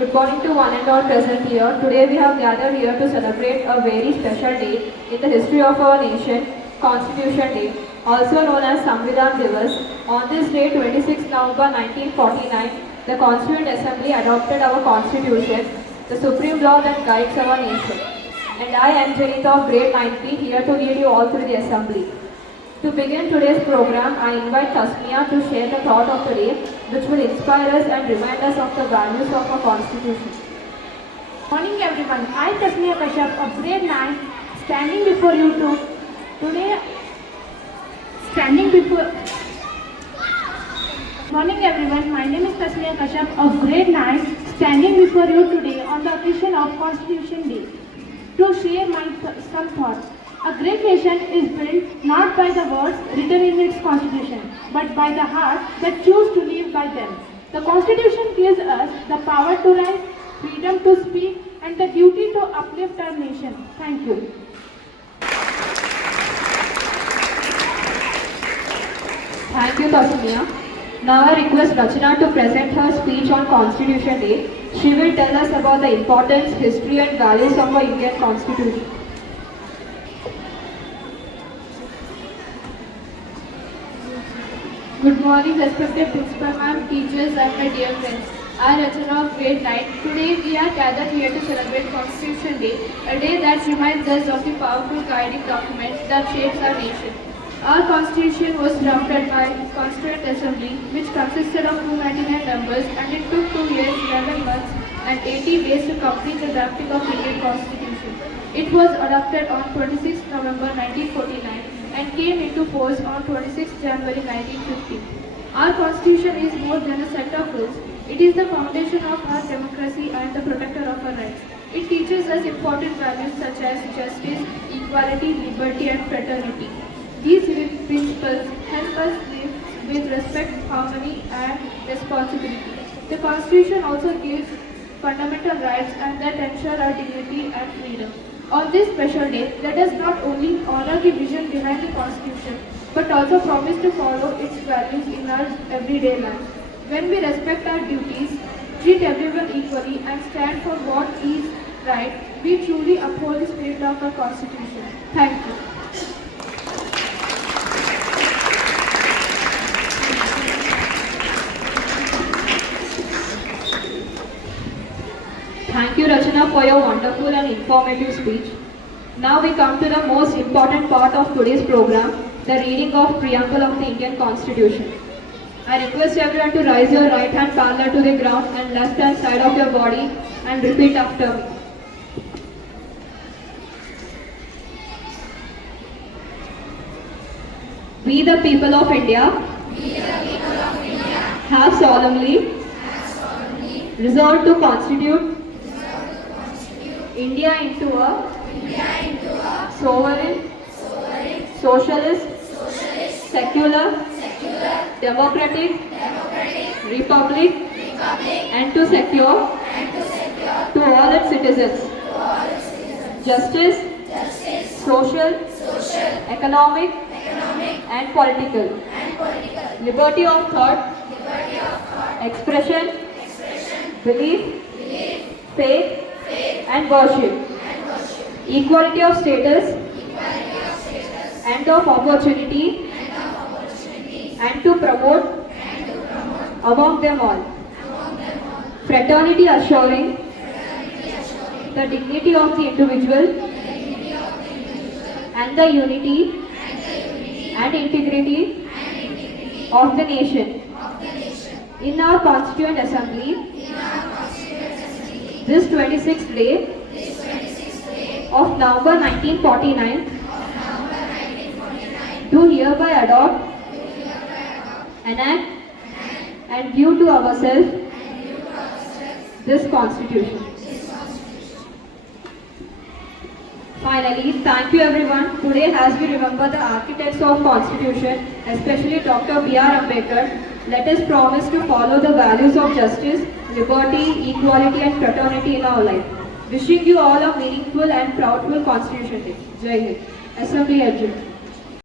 Good morning to one and all present here. Today we have gathered here to celebrate a very special day in the history of our nation, Constitution Day, also known as Samvidhan Divas. On this day, 26 November 1949, the Constituent Assembly adopted our Constitution, the supreme law that guides our nation. And I am Janita of grade 9P here to lead you all through the assembly. To begin today's program, I invite Tasmia to share the thought of the day, which will inspire us and remind us of the values of our Constitution. Morning everyone, I Tasmia Kashyap of grade 9 standing before you today Morning everyone, my name is Tasmia Kashyap of grade 9 standing before you today on the occasion of Constitution Day to share some thoughts. A great nation is built not by the words written in its constitution, but by the heart that choose to live by them. The Constitution gives us the power to rise, freedom to speak, and the duty to uplift our nation. Thank you. Thank you, Tasmia. Now I request Rachana to present her speech on Constitution Day. She will tell us about the importance, history and values of our Indian Constitution. Good morning, respected principal ma'am, teachers and my dear friends. I am Rachana of grade 9. Today we are gathered here to celebrate Constitution Day, a day that reminds us of the powerful guiding document that shapes our nation. Our Constitution was drafted by Constituent Assembly, which consisted of 299 members, and it took 2 years, 11 months and 80 days to complete the drafting of Indian Constitution. It was adopted on 26 November 1949 and came into force on 26 January 1950. Our Constitution is more than a set of rules. It is the foundation of our democracy and the protector of our rights. It teaches us important values such as justice, equality, liberty and fraternity. These principles help us live with respect, harmony and responsibility. The Constitution also gives fundamental rights and that ensure our dignity and freedom. On this special day, let us not only honor the vision behind the Constitution, but also promise to follow its values in our everyday life. When we respect our duties, treat everyone equally and stand for what is right, we truly uphold the spirit of our Constitution. Thank you. Thank you, Rachana, for your wonderful and informative speech. Now we come to the most important part of today's program, the reading of Preamble of the Indian Constitution. I request everyone to raise your right hand parallel to the ground and left hand side of your body and repeat after me. We the people of India, have solemnly resolved to constitute India into a sovereign, socialist, secular, democratic republic and to secure to all its citizens justice, social, economic and political, liberty of thought, expression, belief, faith and worship, equality of status and of opportunity and to promote among them all fraternity, assuring the dignity of the individual and the unity and integrity of the nation. In our Constituent Assembly, this 26th day of November 1949, do hereby adopt, enact and give to ourselves this Constitution. Finally, thank you everyone. Today as we remember the architects of Constitution, especially Dr. B.R. Ambedkar, let us promise to follow the values of justice, liberty, equality and fraternity in our life. Wishing you all a meaningful and proudful Constitution Day. Jai Hind. Assembly adjourned.